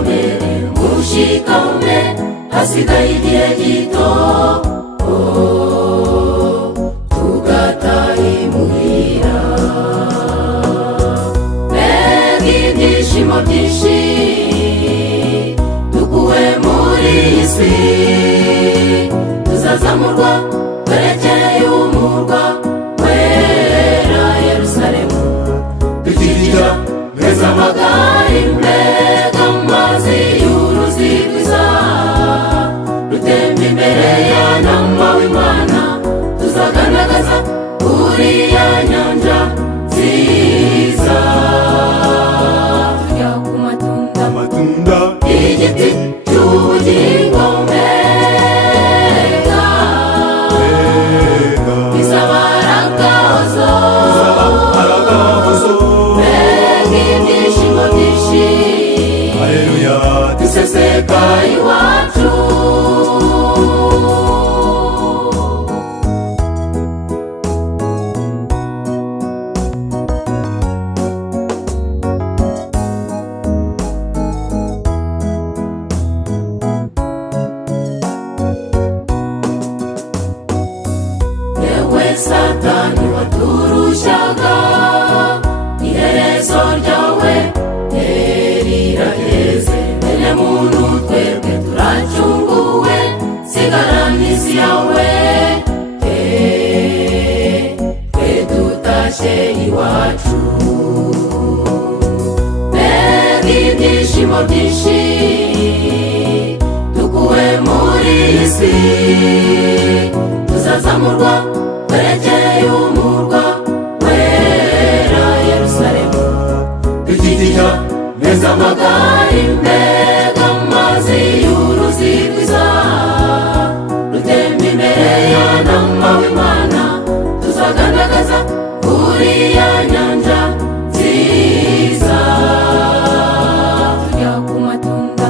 mukomere mushikame, hasigaye igihe gito tugataha imuhira. Mbega ibyishimo byinshi dukuwe muri iyi si, tuzazamurwa twerekeye umurwa wera Yerusalemu. Dukikija meza amagare, mbega amazi y'uruzi rwiza rutemba imbere ya nama w'Imana. Tuzaganagaza uriya nyanja nziza, tujya ku matunda y'igiti cy'ubugingo. Mbega bizaba aragahozo, mbega ibyishimo byinshi, haleluya, duseseka iwacu. Satani waturushaga, iherezo ryawe rirageze. Bene muntu twebwe turacunguwe, sigarana isi yawe, twe dutashe iwacu. Mbega ibyishimo byinshi dukuwe muri iyi si, tuzazamurwa twerekeye umurwa wera Yerusalemu. Dukikija meza amagare, mbega amazi y'uruzi rwiza rutemba imbere ya nama w'Imana. Tuzaganagaza uriya nyanja nziza, tujya ku matunda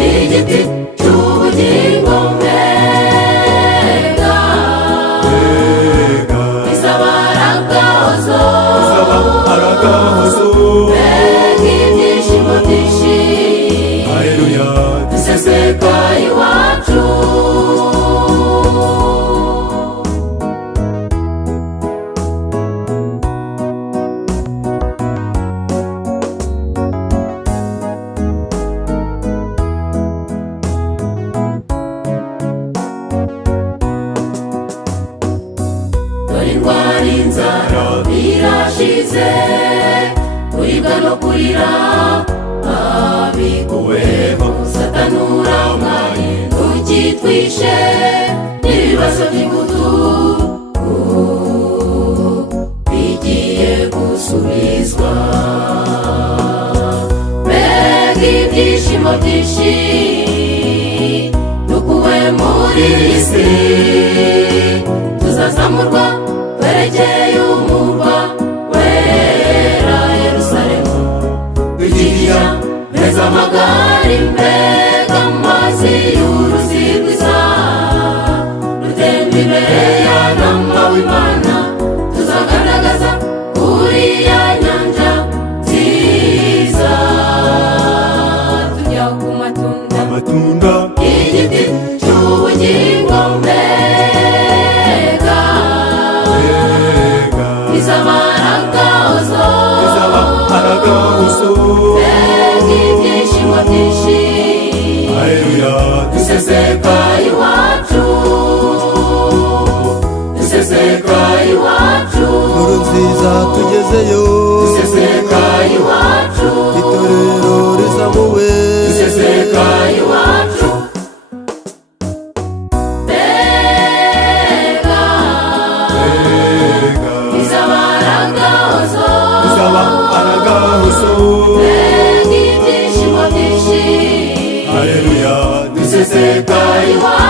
y'igiti cy'ubugingo. Mbega ibyishimo byinshi, haleluya, duseseka iwacu. Dore indwara, inzara birashize, kuribwa no kurira abikuweho. Satani uramwaye ntukitwishe, n'ibibazo by'ingutu bigiye gusubizwa. Mbega ibyishimo byinshi dukuwe muri iyi si, tuzazamurwa twerekeye umurwa wera Yerusalemu. Dukikija meza amagare, mbega amazi y'uruzi rwiza rutemba imbere ya nama w'Imana. Tuzagaragaza uriya nyanja nziza, tujya ku matunda y'igiti cy'ubugingo. Mbega bizaba aragahozo, mbega ibyishimo byinshi, haleluya, duseseka iwacu, duseseka iwacu. Nkuru nziza tugezeyo, duseseka iwacu. Itorero rizamuwe, duseseka iwacu. Mbega bizaba aragahozo, mbega ibyishimo byinshi, haleluya, duseseka iwacu.